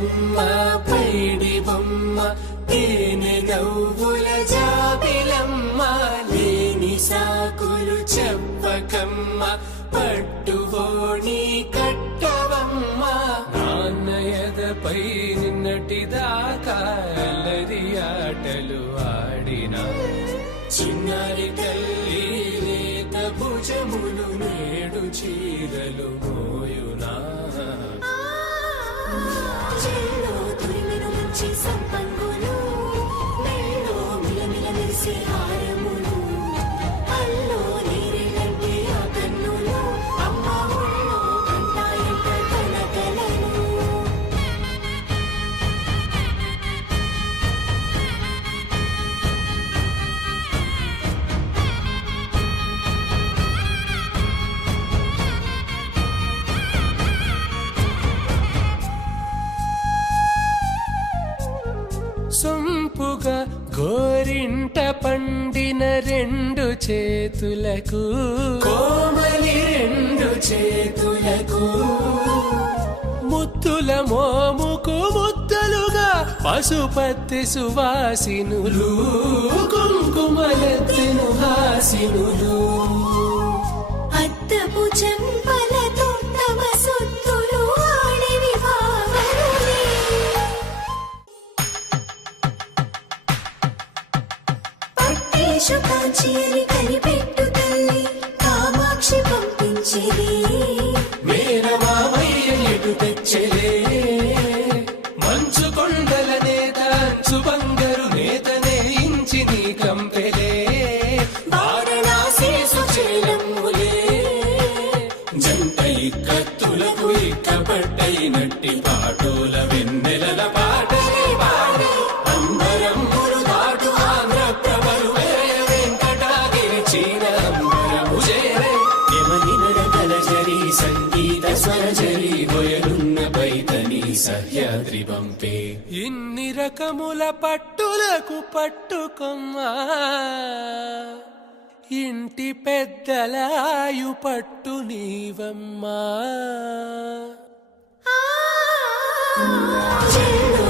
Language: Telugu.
బుజ్జమ్మ పైడి బొమ్మ తేనె నవ్వుల జాబిలమ్మ లేని సాకులు చెప్పకమ్మ పట్టువోణి కట్టవమ్మ నాన్నయదపై నిన్నటిదాకా అల్లరి ఆటలు ఆడినా చిన్నారి తల్లి లేత భుజములు నేడు చీరలు మోయునా చెల్లో తురిమిను మంచి సంపంగులు మెల్లో మిలమిల మెరిసే హారములు అల్లో నీరెలంటే ఆ కన్నులు అమ్మ ఒళ్ళో కంటాయంట కలకలను సొంపుగా గోరింట పండిన రెండు చేతులకు కోమలి రెండు చేతులకు ముత్తుల మోముకు ముద్దలుగా పశుపతి సువాసినులు కుంకుమలెత్తిను హాసినులు అద్దపు చెంపలతో తమ సొత్తులు ఆడివి భావనులే పట్టేశు కాంచి అని కనిపెట్టు తల్లి కామాక్షి పంపించేది మేనమామయ్య ఎటు తెచ్చలే మంచు కొండల నేత అంచు బంగారు నేతనే ఇంచి నీ కంపెలే వారణాసి సుచేలమ్ములే జంట ఇక్కత్తులకు ఇక్కపట్టైనట్టి పాటోల వెన్నెలల పాటలే పాడే అంబరమ్ములు దాటు ఆంధ్ర ప్రభలు వెంకటాగిరి చీన అంబరము చేరే యమని నడకల జరి సంగీత స్వరజరి బొయలున్న పైతని సహ్యాద్రి పంపే ఇన్ని రకముల పట్టులకు పట్టుకొమ్మా ఇంటి పెద్దలాయు పట్టు నీవమ్మా చెల్లో